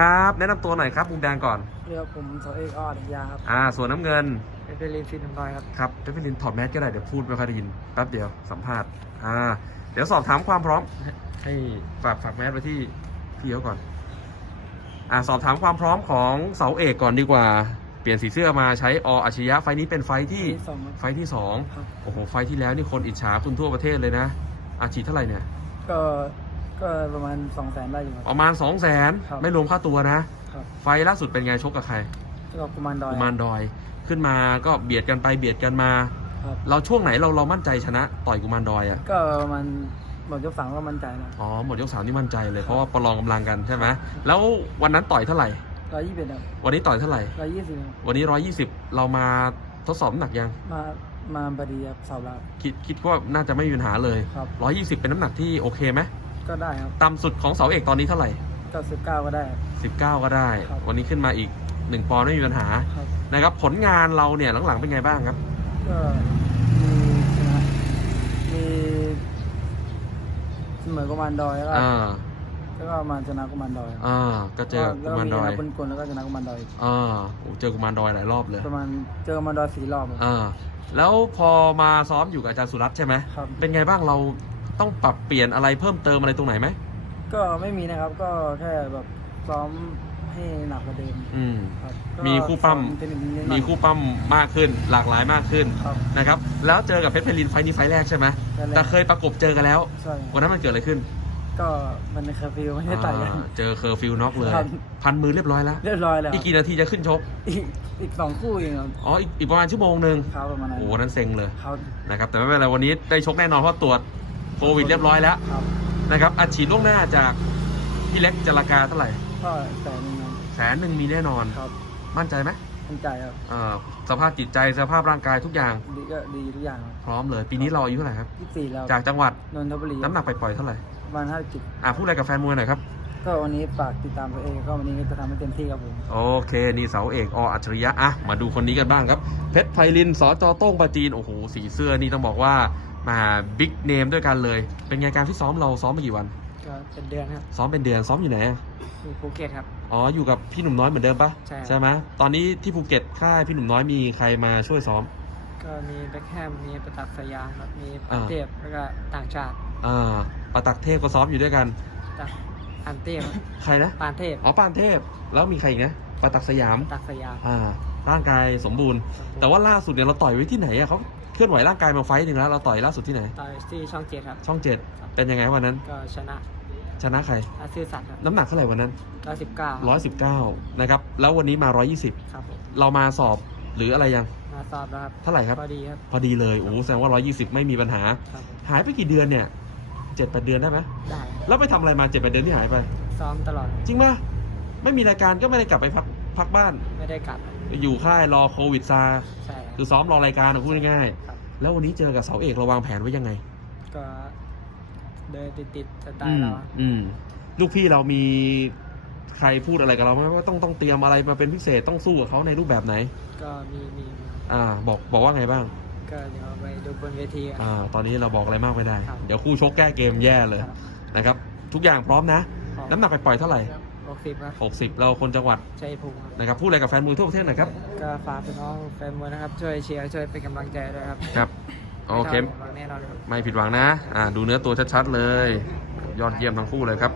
ครับ แนะนำตัวหน่อยครับมุมแดงก่อนเรียกผมโซเอกออดยาครับอ่าส่วนน้ำเงินเป็นเปรีนฟินน้อยครับครับเดฟิลินถอดแมสก็ได้เดี๋ยวพูดไม่ค่อยได้ยินแป๊บเดียวสัมภาษณ์อ่าเดี๋ยวสอบถามความพร้อม ให้ฝากฝากแมสไปที่พี่เขาก่อนอ่าสอบถามความพร้อมของเสาเอกก่อนดีกว่า เปลี่ยนสีเสื้อมาใช้ออัจฉริยะไฟล์นี้เป็นไฟล์ที่ ที่สองครับ ไฟล์ที่สองครับ โอ้โห ไฟล์ที่แล้วนี่คนอิจฉาคุณทั่วประเทศเลยนะ อาชีพเท่าไหร่เนี่ย ก็ ก็ประมาณสองแสนได้อยู่คปรับระมาณ 2 0 0 0 0นครับไม่รวมค่าตัวนะ ครับ ไฟล์ล่าสุดเป็นไงชกกับใครก็กุมารดอยกุมารดอย ขึ้นมาก็เบียดกันไปเบียดกันมา ครับ เราช่วงไหนเราเรามั่นใจชนะต่อยกุมารดอยอะก็ประมาณหมดยกสามก็มั่นใจนะอ๋อหมดยกสามนี่มั่นใจเลยเพราะว่าประลองกำลังกันใช่ไหมแล้ววันนั้นต่อยเท่าไหร่ ร้อยยี่สิบครับวันนี้ต่อยเท่าไหร่ ร้อยยี่สิบครับวันนี้ร้อยี่สิบเรามาทดสอบน้ำหนักยัง มา มาบดีครับสาวลาวคิดคิดว่าน่าจะไม่มีปัญหาเลย ครับร้อยี่สิบเป็นน้ำหนักที่โอเคไหม ก็ได้ครับต่ำสุดของเสาเอกตอนนี้เท่าไหร่ก็สิบเก้าก็ได้สิบเก้าก็ได้ ครับวันนี้ขึ้นมาอีกหนึ่งปอนด์ไม่มีปัญหาครับ นะครับผลงานเราเนี่ยหลังๆเป็นไงบ้างครับ ก็มีชนะมีเสมอกุมารดอยแล้วก็อ่า แล้วก็มาชนะกุมารดอยอ่า ก็เจอกุแล้วก็มารมีดอยนักบุญกลแล้วก็ชนะกุมารดอยอ่าโอ้เจอกุมารดอยหลายรอบเลย ประมาณเจอกุมารดอยสี่รอบครับอ่า แล้วพอมาซ้อมอยู่กับอาจารย์สุรัตน์ใช่ไหม ครับเป็นไงบ้างเรา ต้องปรับเปลี่ยนอะไรเพิ่มเติมอะไรตรงไหนไหมก็ไม่มีนะครับก็แค่แบบซ้อมให้หนักกว่าเดิมอืม ครับมีคู่ปั้ม ซ้อเทนนิสนิดหน่อย มีคู่ปั้มมากขึ้น หลากหลายมากขึ้นครับนะครับ แล้วเจอกับเพชรไพลินไฟล์นี้ไฟล์แรกใช่ไหมไฟล์แรก แต่เคยประกบเจอกันแล้ว ใช่วันนั้นมันเกิดอะไรขึ้นก็มันในเคอร์ฟิวไม่ได้ต่อยกัน อ่าเจอเคอร์ฟิวน็อกเลย ครับ พันมือเรียบร้อยแล้ว เรียบร้อยแล้วอีกกี่นาทีจะขึ้นชก อีกอีกสองคู่เองครับอ๋ออีกอีกประมาณชั่วโมงหนึ่งเขาประมาณนั้นโอ้โหวันนั้นเซ็งเลยเขานะครับ แต่ไม่เป็นไรวันนี้ได้ชกแน่นอนเพราะตรวจ โควิดเรียบร้อยแล้วครับนะครับอัดฉีดล่วงหน้าจากพี่เล็กจะราคาเท่าไหร่ ก็แต่หนึงครับแสนหนึ่งมีแน่นอน ครับมั่นใจไหมมั่นใจครับอ่าสภาพจิตใจสภาพร่างกายทุกอย่างดีก็ดีทุกอย่างครับพร้อมเลย ปีนี้เราอายุเท่าไหร่ครับ ยี่สี่แล้วจากจังหวัดนนทบุรีน้ำหนักไปปล่อยๆเท่าไหร่ประมาณห้าจุดอ่าพูดอะไรกับแฟนมวยหน่อยครับ ก็วันนี้ฝากติดตามตัวเองก็วันนี้จะทำให้เต็มที่ครับผม โอเค นี่เสาเอกออัจฉริยะ อะ มาดูคนนี้กันบ้างครับ เพชรไพลินสจโต้งปาจีน โอ้โห สีเสื้อนี่ต้องบอกว่า มาบิ๊กเนมด้วยกันเลย เป็นไงการที่ซ้อมเราซ้อมมากี่วัน ก็เป็นเดือนครับ ซ้อมเป็นเดือนซ้อมอยู่ไหนอะอยู่ภูเก็ตครับ อ๋ออยู่กับพี่หนุ่มน้อยเหมือนเดิมปะใช่ครับใช่ไหมตอนนี้ที่ภูเก็ตค่ายพี่หนุ่มน้อยมีใครมาช่วยซ้อม ก็มีแบ็คแฮมมีประตักสยามครับมีอ่าเทพแล้วก็ต่างชาติอ่าปาตักเทพก็ซ้อมอยู่ด้วยกันจากอันเทพใครนะปานเทพอ๋อปานเทพแล้วมีใครอีกนะปาตักสยามตักสยาม อ่าร่างกายสมบูรณ์ แต่ว่าล่าสุดเนี่ยเราต่อยไว้ที่ไหนอะเขาเค ลื่อนไหวร่างกายมาไฟต์หนึ่งแล้ว เราต่อยล่าสุดที่ไหน ต่อยที่ช่องเจ็ดครับ ช่องเจ็ดเป็นยังไงวันนั้น ก็ชนะชนะใคร อาซื่อสัตย์ครับน้ำหนักเท่าไหร่วันนั้น ร้อยสิบเก้าร้อยสิบเก้านะครับ แล้ววันนี้มาร้อยยี่สิบครับผมเรามาสอบหรืออะไรยัง มาสอบแล้วครับเท่าไหร่ครับ พอดีครับ พอดีเลย โอ้โหแสดงว่าร้อยยี่สิบไม่มีปัญหา ครับผมหายไปกี่เดือนเนี่ยเจ็ดแปดเดือนได้ไหมได้ครับแล้วไปทำอะไรมาเจ็ดแปดเดือนที่หายไป ซ้อมตลอดจริงปะไม่มีรายการก็ไม่ได้กลับไปพักพักบ้าน ไม่ได้กลับครับอยู่ค่ายรอโควิดซา ใช่ครับ คือซ้อมรอรายการอะพูดง่ายครับๆ แล้ววันนี้เจอกับเสาเอกเราวางแผนไว้ยังไง ก็เดินติดติดๆสไตอืล์มเราอะอืมลูกพี่เรามีใครพูดอะไรกับเราไหมว่าต้องต้องเตรียมอะไรมาเป็นพิเศษต้องสู้กับเขาในรูปแบบไหน ก็มีมีมีอ่า บอกบอกว่าไงบ้าง ก็เดี๋ยวไปดูบนเวทีกันอ่าตอนนี้เราบอกอะไรมากไม่ได้ครับเดี๋ยวคู่ชกแก้เกมแย่เลยครับนะครับ ทุกอย่างพร้อมนะ น้ำหนักไปปล่อยเท่าไหร่หกสิบครับ60เราคนจังหวัดชัยภูมิครับนะครับพูดอะไรกับแฟนมวยทั่วประเทศหน่อยครับ ก็ฝากพี่น้องแฟนมวยนะครับ ช่วยเชียร์ช่วยเป็นกำลังใจด้วยครับครับ โอเคไม่ทำหวังแน่นอนครับไม่ผิดหวังนะ อ่า ดูเนื้อตัวชัดๆเลย ยอดเยี่ยมทั้งคู่เลยครับ